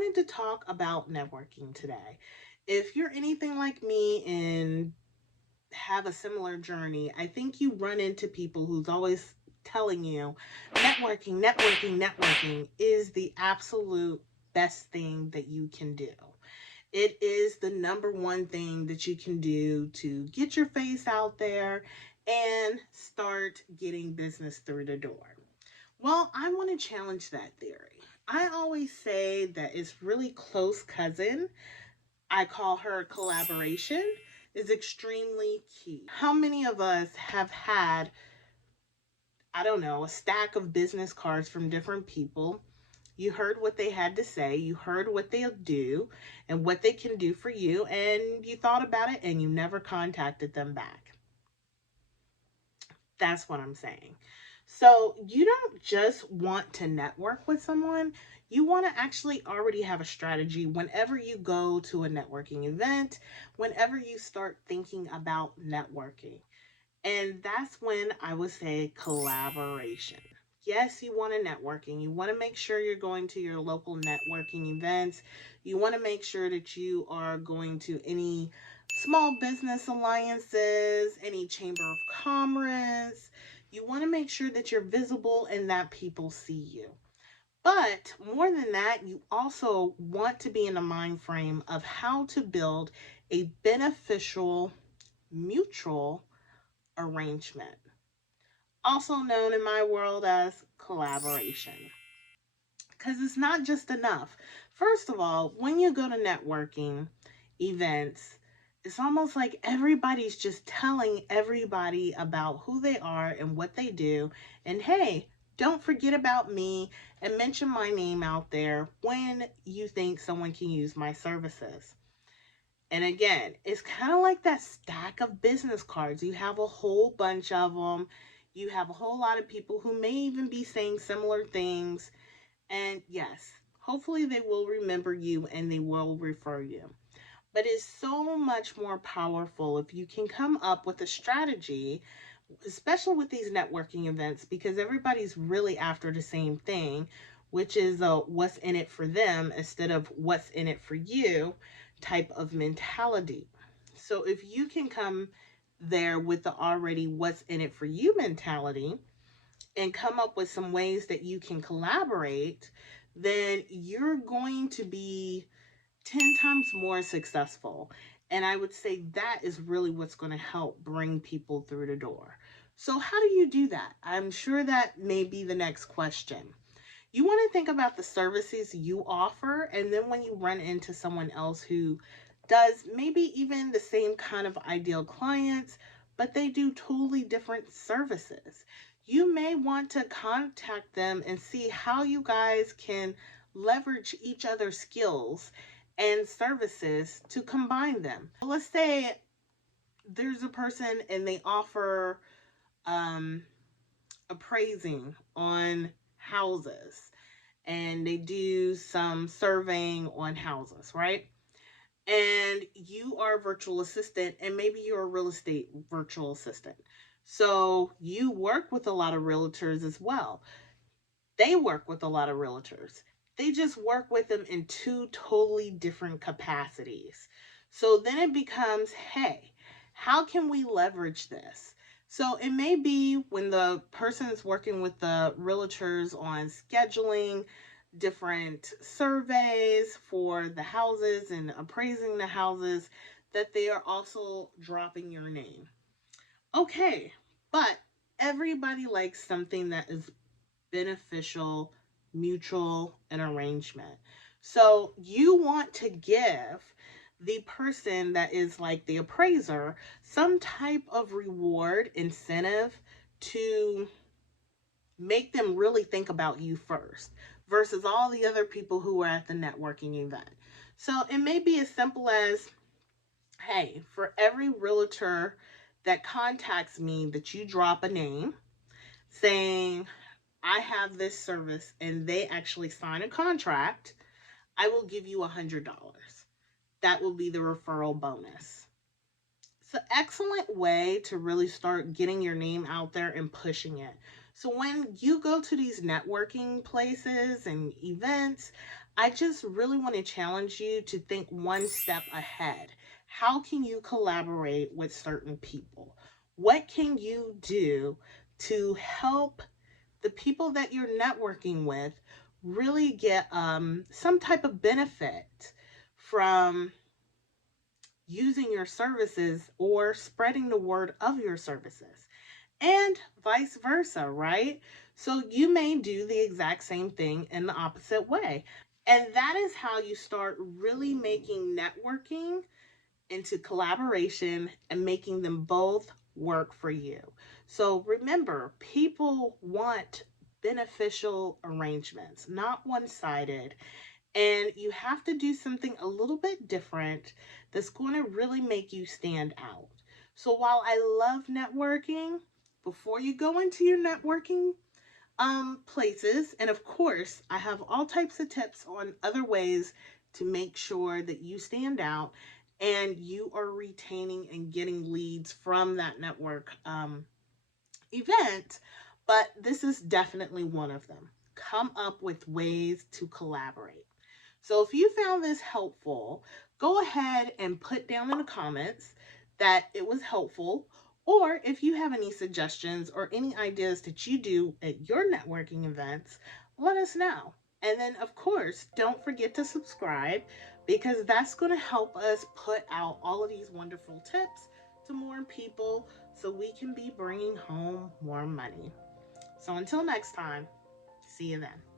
wanted to talk about networking today. If you're anything like me and have a similar journey, I think you run into people who's always telling you networking is the absolute best thing that you can do. It is the number one thing that you can do to get your face out there and start getting business through the door. Well, I want to challenge that theory. I always say that it's really close cousin. I call her collaboration is extremely key. How many of us have had, I don't know, a stack of business cards from different people? You heard what they had to say, you heard what they'll do and what they can do for you, and you thought about it and you never contacted them back. That's what I'm saying. So you don't just want to network with someone, you want to actually already have a strategy whenever you go to a networking event, whenever you start thinking about networking. And that's when I would say collaboration. Yes, you want to networking. You want to make sure you're going to your local networking events. You want to make sure that you are going to any small business alliances, any chamber of commerce. You want to make sure that you're visible and that people see you. But more than that, you also want to be in the mind frame of how to build a beneficial, mutual arrangement, also known in my world as collaboration. Because it's not just enough. First of all, when you go to networking events, it's almost like everybody's just telling everybody about who they are and what they do. And hey, don't forget about me and mention my name out there when you think someone can use my services. And again, it's kind of like that stack of business cards. You have a whole bunch of them. You have a whole lot of people who may even be saying similar things. And yes, hopefully they will remember you and they will refer you. But it's so much more powerful if you can come up with a strategy, especially with these networking events, because everybody's really after the same thing, which is what's in it for them instead of what's in it for you type of mentality. So if you can come there with the already what's in it for you mentality and come up with some ways that you can collaborate, then you're going to be 10 times more successful. And I would say that is really what's going to help bring people through the door. So, how do you do that? I'm sure that may be the next question. You want to think about the services you offer, and then when you run into someone else who does maybe even the same kind of ideal clients, but they do totally different services, you may want to contact them and see how you guys can leverage each other's skills and services to combine them. Let's say there's a person and they offer um, appraising on houses and they do some surveying on houses, right? And you are a virtual assistant and maybe you're a real estate virtual assistant. So you work with a lot of realtors as well. They work with a lot of realtors. They just work with them in two totally different capacities. So then it becomes, hey, how can we leverage this? So it may be when the person is working with the realtors on scheduling different surveys for the houses and appraising the houses that they are also dropping your name. Okay, but everybody likes something that is beneficial, mutual, and arrangement. So you want to give the person that is like the appraiser some type of reward, incentive to make them really think about you first versus all the other people who are at the networking event. So it may be as simple as, hey, for every realtor that contacts me that you drop a name saying I have this service and they actually sign a contract, I will give you $100. That will be the referral bonus. It's an excellent way to really start getting your name out there and pushing it. So when you go to these networking places and events, I just really want to challenge you to think one step ahead. How can you collaborate with certain people? What can you do to help the people that you're networking with really get some type of benefit from using your services or spreading the word of your services? And vice versa, right? So you may do the exact same thing in the opposite way. And that is how you start really making networking into collaboration and making them both work for you. So remember, people want beneficial arrangements, not one sided. And you have to do something a little bit different that's going to really make you stand out. So while I love networking, before you go into your networking places, and of course, I have all types of tips on other ways to make sure that you stand out and you are retaining and getting leads from that network event, but this is definitely one of them. Come up with ways to collaborate. So if you found this helpful, go ahead and put down in the comments that it was helpful. Or if you have any suggestions or any ideas that you do at your networking events, let us know. And then, of course, don't forget to subscribe because that's going to help us put out all of these wonderful tips to more people so we can be bringing home more money. So until next time, see you then.